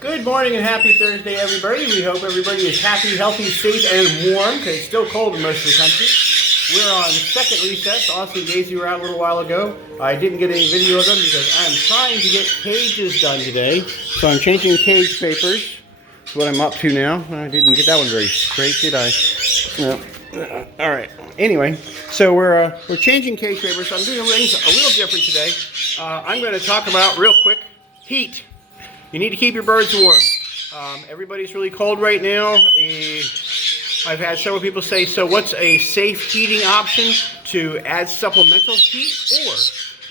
Good morning and happy Thursday, everybody. We hope everybody is happy, healthy, safe, and warm, because it's still cold in most of the country. We're on second recess. Austin and Daisy were out a little while ago. I didn't get any video of them because I'm trying to get cages done today. So I'm changing cage papers. That's what I'm up to now. I didn't get that one very straight, did I? No. All right. Anyway, so we're changing cage papers. So I'm doing things a little different today. I'm going to talk about, real quick, heat. You need to keep your birds warm. Everybody's really cold right now. I've had several people say, so what's a safe heating option to add supplemental heat? Or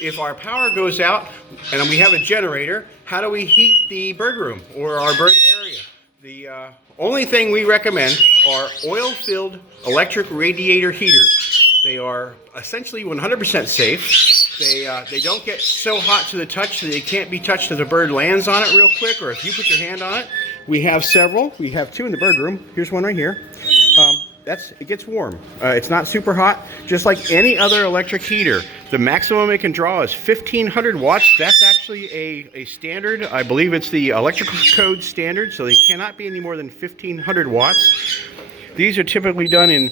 if our power goes out and we have a generator, how do we heat the bird room or our bird area? The only thing we recommend are oil-filled electric radiator heaters. They are essentially 100% safe. They don't get so hot to the touch that they can't be touched if the bird lands on it real quick, or if you put your hand on it. We have several. We have two in the bird room. Here's one right here. It gets warm. It's not super hot, just like any other electric heater. The maximum it can draw is 1,500 watts. That's actually a standard. I believe it's the electrical code standard, so they cannot be any more than 1,500 watts. These are typically done in,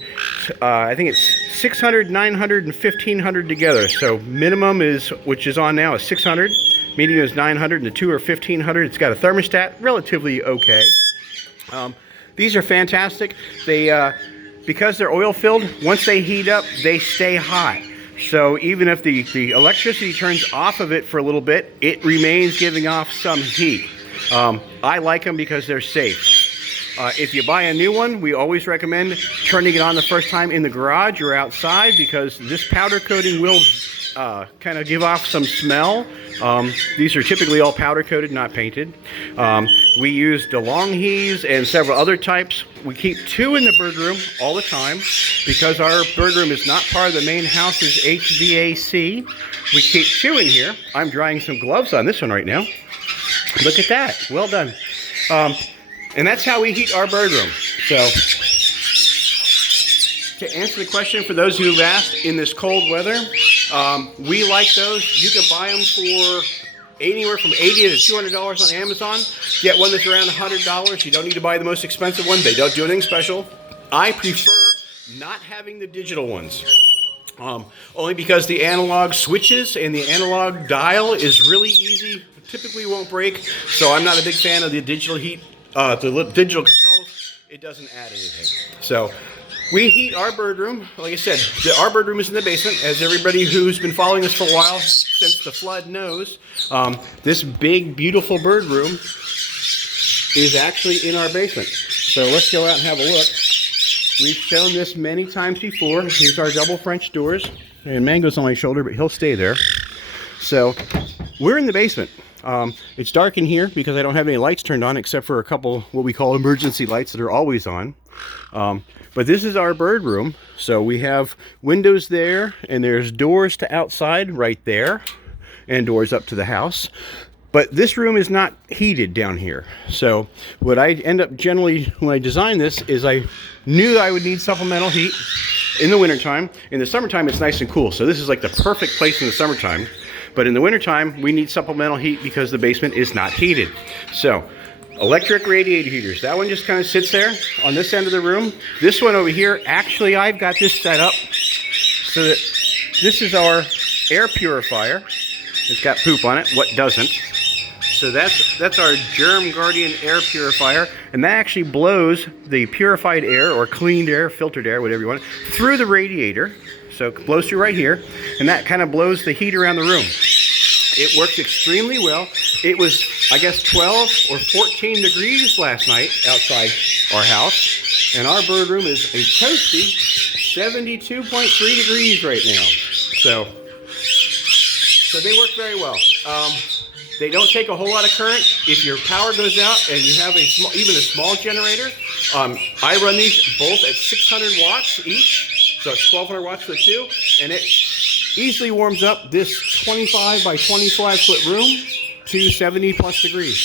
I think it's 600, 900, and 1,500 together. So minimum is, which is on now, is 600. Medium is 900, and the two are 1,500. It's got a thermostat, relatively okay. These are fantastic. Because they're oil filled, once they heat up, they stay hot. So even if the electricity turns off of it for a little bit, it remains giving off some heat. I like them because they're safe. If you buy a new one, we always recommend turning it on the first time in the garage or outside, because this powder coating will kind of give off some smell. These are typically all powder coated, not painted. We use DeLonghi's and several other types. We keep two in the bird room all the time because our bird room is not part of the main house's HVAC. We keep two in here. I'm drying some gloves on this one right now. Look at that. Well done. And that's how we heat our bird room. So, to answer the question for those who've asked, in this cold weather, we like those. You can buy them for anywhere from $80 to $200 on Amazon. Get one that's around $100. You don't need to buy the most expensive one. They don't do anything special. I prefer not having the digital ones. Only because the analog switches and the analog dial is really easy. Typically won't break. So I'm not a big fan of the digital heat. The digital controls, it doesn't add anything. So we heat our bird room. Like I said, our bird room is in the basement. As everybody who's been following us for a while, since the flood, knows, this big, beautiful bird room is actually in our basement. So let's go out and have a look. We've shown this many times before. Here's our double French doors. And Mango's on my shoulder, but he'll stay there. So we're in the basement. It's dark in here because I don't have any lights turned on except for a couple what we call emergency lights that are always on. But this is our bird room. So we have windows there, and there's doors to outside right there, and doors up to the house. But this room is not heated down here. So what I end up generally, when I design this, is I knew I would need supplemental heat in the wintertime. In the summertime, it's nice and cool. So this is like the perfect place in the summertime. But in the wintertime, we need supplemental heat because the basement is not heated. So, electric radiator heaters. That one just kind of sits there on this end of the room. This one over here, actually, I've got this set up so that this is our air purifier. It's got poop on it. What doesn't? So that's our Germ Guardian air purifier. And that actually blows the purified air or cleaned air, filtered air, whatever you want, through the radiator. So it blows through right here, and that kind of blows the heat around the room. It works extremely well. It was, I guess, 12 or 14 degrees last night outside our house, and our bird room is a toasty 72.3 degrees right now. So they work very well. They don't take a whole lot of current. If your power goes out and you have even a small generator, I run these both at 600 watts each. So it's 1,200 watts for the two, and it easily warms up this 25 by 25 foot room to 70 plus degrees.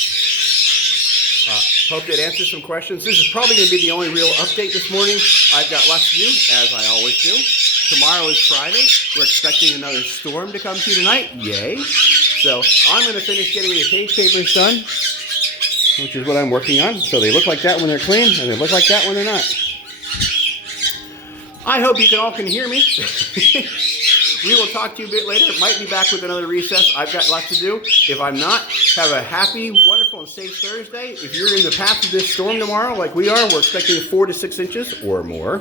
Hope that answers some questions. This is probably going to be the only real update this morning. I've got lots to do, as I always do. Tomorrow is Friday. We're expecting another storm to come through tonight. Yay. So I'm going to finish getting the cage papers done. which is what I'm working on. So they look like that when they're clean, and they look like that when they're not. I hope you all can hear me. We will talk to you a bit later. Might be back with another recess. I've got lots to do. If I'm not, have a happy, wonderful, and safe Thursday. If you're in the path of this storm tomorrow, like we are, we're expecting 4 to 6 inches or more.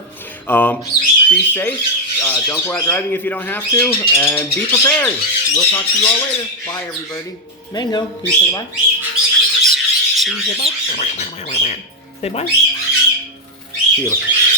Be safe. Don't go out driving if you don't have to. And be prepared. We'll talk to you all later. Bye, everybody. Mango, can you say bye? Can you say bye? Say bye. See you later.